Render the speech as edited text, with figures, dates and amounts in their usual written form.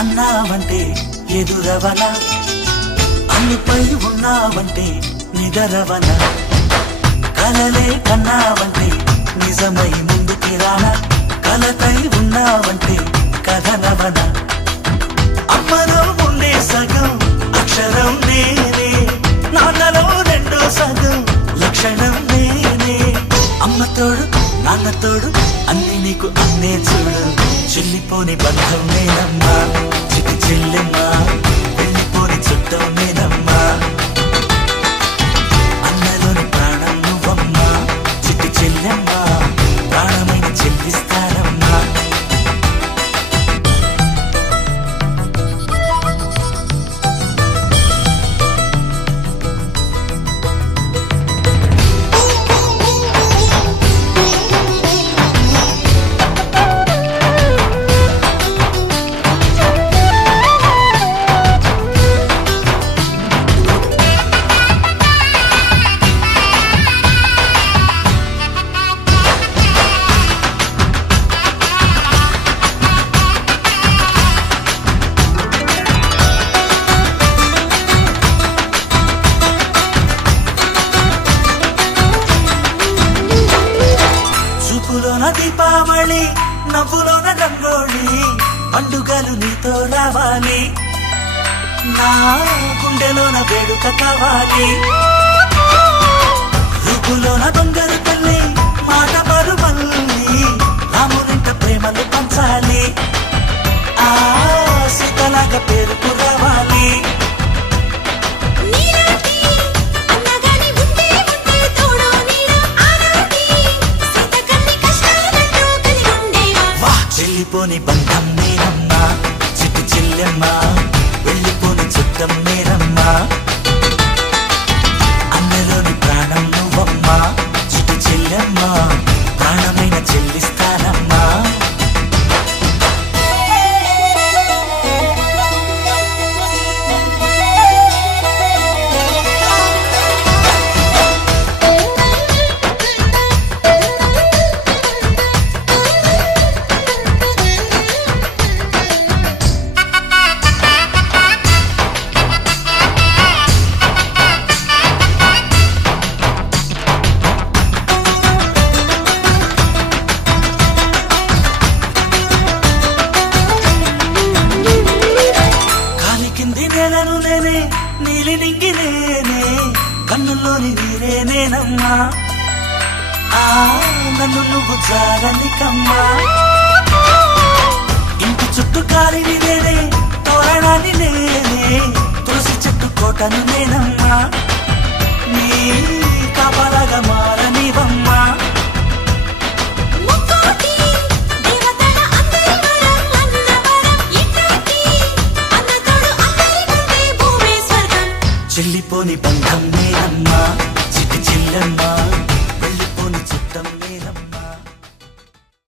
అన్నావంటే ఎదురవన అన్నిపై ఉన్నావంటే నిదరవన కలలే కన్నావంటే నిజమై ముందుకి రానా కలతై ఉన్నావంటే కథనవన అమ్మలో ఉండే సగం అక్షరం నేనే నాన్నలో రెండో సగం లక్షణం నేనే అమ్మ తోడు నాన్న తోడు అన్ని నీకు అన్నే చూడు చెల్లిపోని బంధం నేనమ్మా చిటి చెల్లెమ్మా వెళ్ళిపోని చుట్టం నేనమ్మా అన్నలోని ప్రాణం నువ్వమ్మా చిటి చెల్లెమ్మా ప్రాణమైన చెల్లిస్తానమ్మా దీపావళి నవ్వులోన రంగోళి పండుగలు నీతో రావాలి నా గుండెలోన వేడుక కావాలి రూపులోన దొంగలు తల్లి మాట పరుమల్లి రామునింట ప్రేమలు పంచాలి ఆ సీతలాగా పేరుకు రావాలి వెళ్ళిపోని బంధం నేనమ్మా చిట్టి చెల్లెమ్మా వెళ్ళిపోని చుట్టం నేనమ్మా అన్నలోని ప్రాణం నువ్వమ్మా చిట్టి చెల్లెమ్మా ప్రాణమైన చెల్లిస్తానమ్మా నీలి నింగి నేనే కన్నుల్లోని నీరే నేనమ్మా ఆ నన్ను నువ్వు జారనికమ్మా ఇంటి చుట్టూ కాలిని నేనే తోరణాన్ని నేనే తులసి చెట్టు కోటను నేనమ్మా నీ కాపలాగా మారనివమ్మా చెల్లిపోని బంధం నేనమ్మా చిట్టి చెల్లెమ్మా